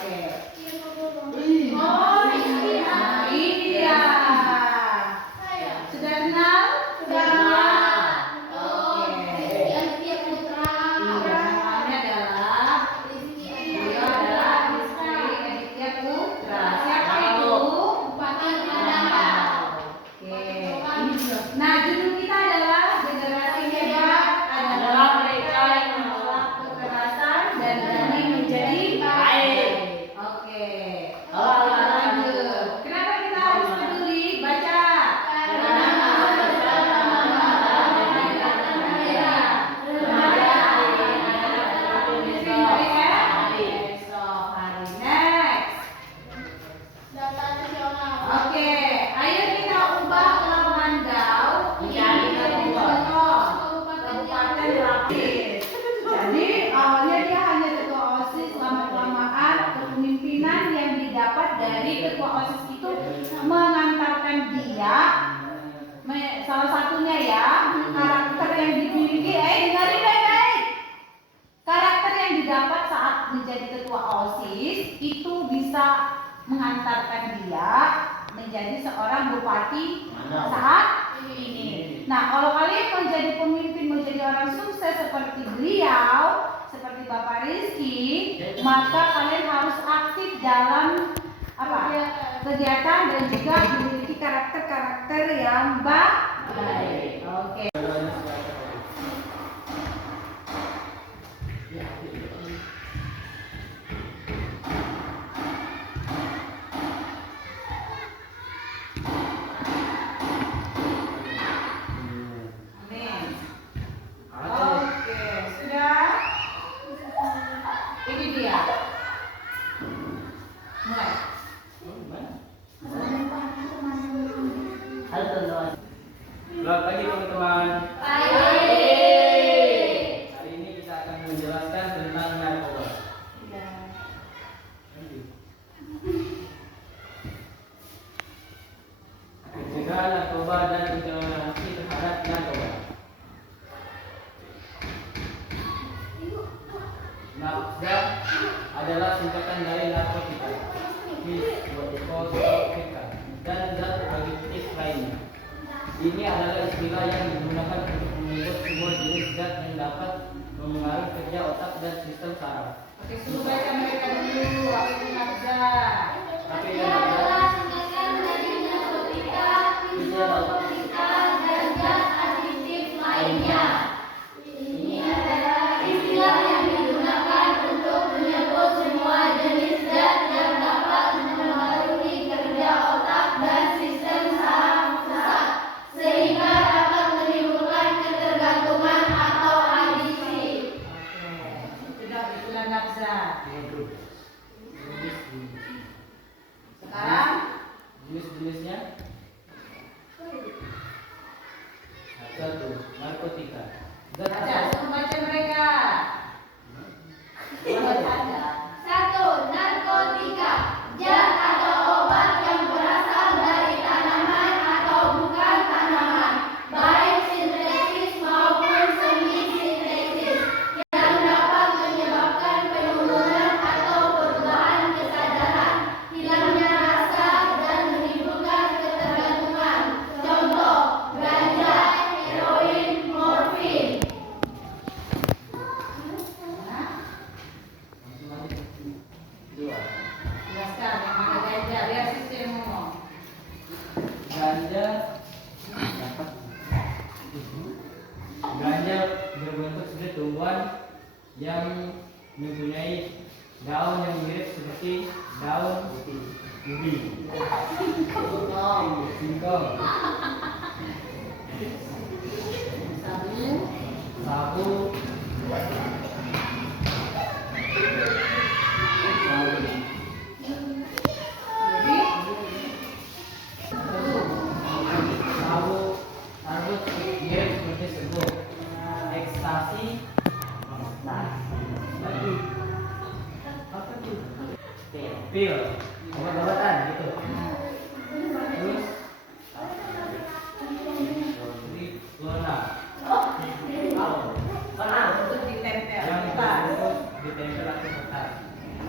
Oh, ini dia. Sudah kenal? Sudah. Nah, judul kita adalah generasi hebat adalah mereka yang menolak kekerasan dan berani menjadi baik. Oke. Lanjut. Kenapa kita harus peduli? Baca. Esok hari. Next. Oke, ayo kita ubah Lamandau menjadi contoh Kabupaten Lapis. Jadi awalnya dia hanya ketua OSIS, lama-kelamaan kepemimpinan yang didapat dari ketua OSIS itu mengantarkan dia salah satunya ya karakter yang dimiliki. Dengarin baik-baik. Karakter yang didapat saat menjadi ketua OSIS itu bisa mengantarkan dia menjadi seorang bupati saat ini. Nah, kalau kalian mau jadi pemimpin, mau jadi orang sukses seperti beliau, seperti Bapak Rizky, maka kalian harus aktif dalam kegiatan dan juga memiliki karakter-karakter yang baik. Oke. Selamat pagi teman-teman. Pagi. Hari ini kita akan menjelaskan tentang narkoba. Pencegahan narkoba dan intoleransi terhadap narkoba. NAFZA adalah singkatan dari narkotika, dan zat adiktif lainnya. Ini adalah istilah yang digunakan untuk menyebut semua jenis zat yang dapat mempengaruhi kerja otak dan sistem saraf. Oke, suruh baca mereka dulu. Apa itu NAFZA? adalah singkatan dari narkotika, psikotika, dan zat adiktif lainnya. Ini adalah istilah yang digunakan untuk menyebut semua jenis zat yang dapat mempengaruhi kerja otak dan sistem saraf pusat, sehingga dapat menimbulkan ketergantungan atau adiksi. Oke, sudah itulah NAFZA. Sekarang Jenis-jenisnya. Satu, narkotika. Zat baca, suruh baca mereka. Baca aja. 1. Narkotika, zat atau obat yang berasal dari tanaman atau bukan tanaman, baik sintetis maupun semi-sintetis, yang dapat menyebabkan penurunan atau perubahan kesadaran, hilangnya rasa, dan menimbulkan ketergantungan. Contoh, ganja, heroin, morfin. Dua, Jelaskan yang mana ganja, biar sistem ngomong. ganja ganja berbentuk seperti tumbuhan yang mempunyai daun yang mirip seperti daun ubi. Singkong, sabu, sabu, mirip seperti serbuk, ekstasi, pil, obat-obatan gitu. Terus lona, Untuk ditempel. yang Lepas. ditempel atau kertas.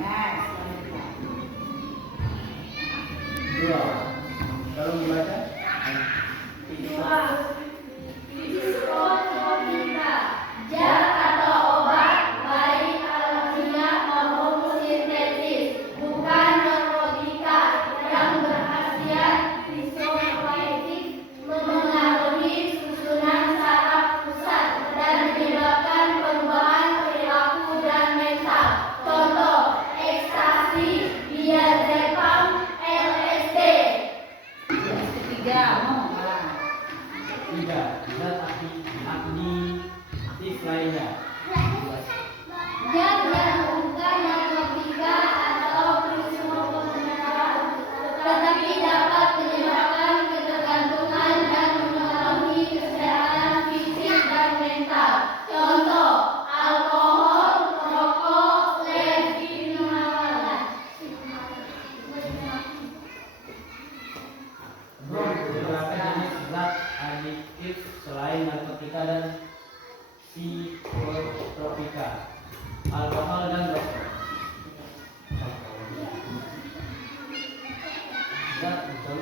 Next.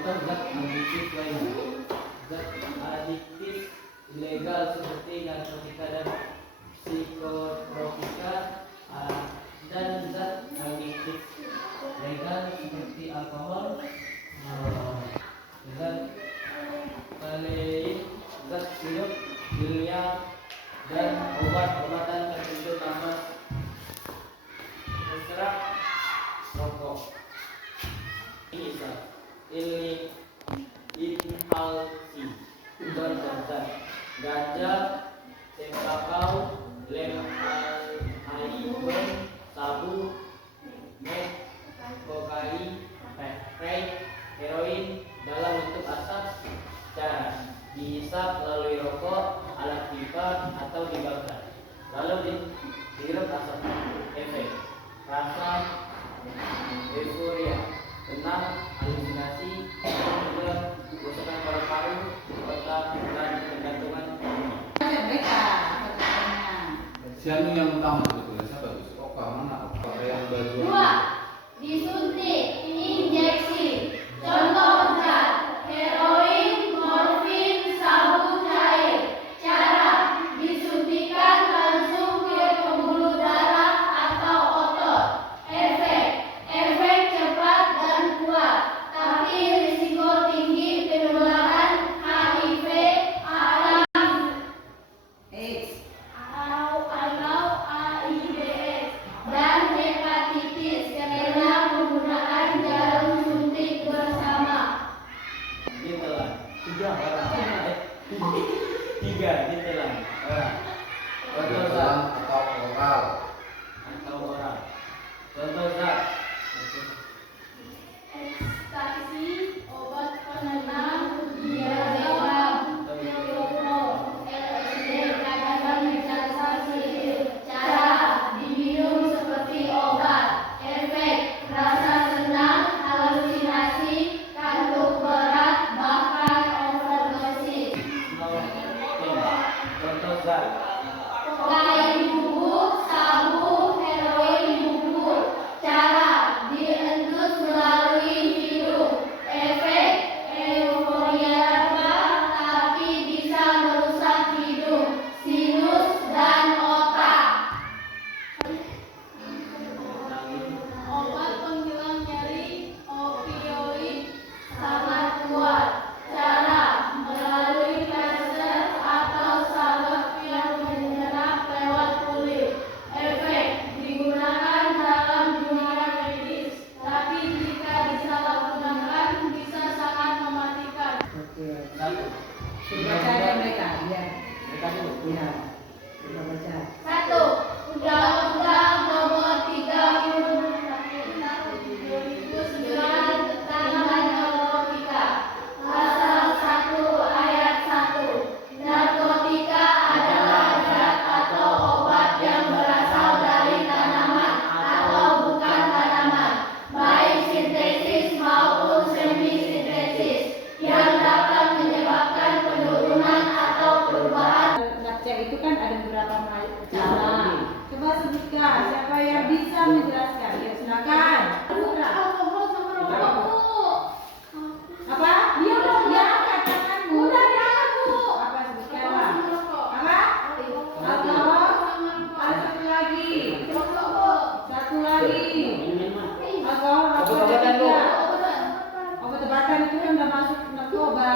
atau zat adiktif lainnya. Zat adiktif ilegal seperti narkotika dan psikotropika, dan zat adiktif legal seperti alkohol, zat kalein, zat sirup, biliar, dan obat-obatan tertentu tanpa serat, rokok. Ini inhalasi, zat ganja, tembakau, lem alkohol, sabu, meth, kokain, crack, heroin dalam bentuk asap. Cara dihisap melalui rokok, alat pipa, atau dibakar. Lalu dihirup asap. Efek: rasa euforia, tenang, halusinasi, juga kerusakan paru-paru, otak, dan kegantungan. Mereka pertanyaannya. Siapa yang utama sebetulnya? Siapa itu? Oka mana? Oka yang baju. 2. Disuntik, injeksi. Contoh zat: heroin, morfin, sabu cair. Cara: disuntikan langsung ke pembuluh darah atau otot. Efek cepat dan kuat, tapi risiko tinggi penularan HIV, AIDS, dan hepatitis karena penggunaan jarum suntik bersama. Ditelan. Tiga ditelan. Contoh zat Atau oral. atau oral. Contoh zat Ekstasi, obat penenang, diazepam, Propofol, LSD, kadang relaksasi. Cara: diminum seperti obat. Efek: rasa senang, halusinasi, kantuk berat, bahkan overdosis. contoh zat Kokain bubuk, sabu, heroin bubuk. Cara: diendus melalui hidung. Efek: euforia tapi bisa merusak hidung, sinus, dan otak. Obat penghilang nyeri, opioid, sangat kuat. Cara: melalui laser atau salep yang menyerap lewat kulit. Efek: digunakan dalam dunia medis, tapi jika disalahgunakan bisa sangat mematikan. Oke. satu. Baca aja mereka, biar. Mereka dulu. Ya. Kita baca. 1. Undang-Undang Nomor 30 2009 tentang narkotika. Pasal 1 ayat 1. Narkotika adalah zat atau obat yang berasal dari tanaman atau bukan tanaman, baik sintetis maupun semi sintetis, yang dapat menyebabkan penurunan atau perubahan. Ngecek itu kan ada beberapa cara. Coba sebutkan siapa yang bisa menjelaskan. Ya, silakan. Putra. Alkohol sama rokok, Bu. Apa? Dia mau Ya, katakanmu. Udah diangkat, Bu. Apa sebutkanlah? Rokok. Apa? Alkohol. Ada satu lagi. Rokok, Bu. Satu lagi. Alkohol, rokok, Obat-obatan, Bu. ketiga. Obat-obatan itu kan udah masuk narkoba.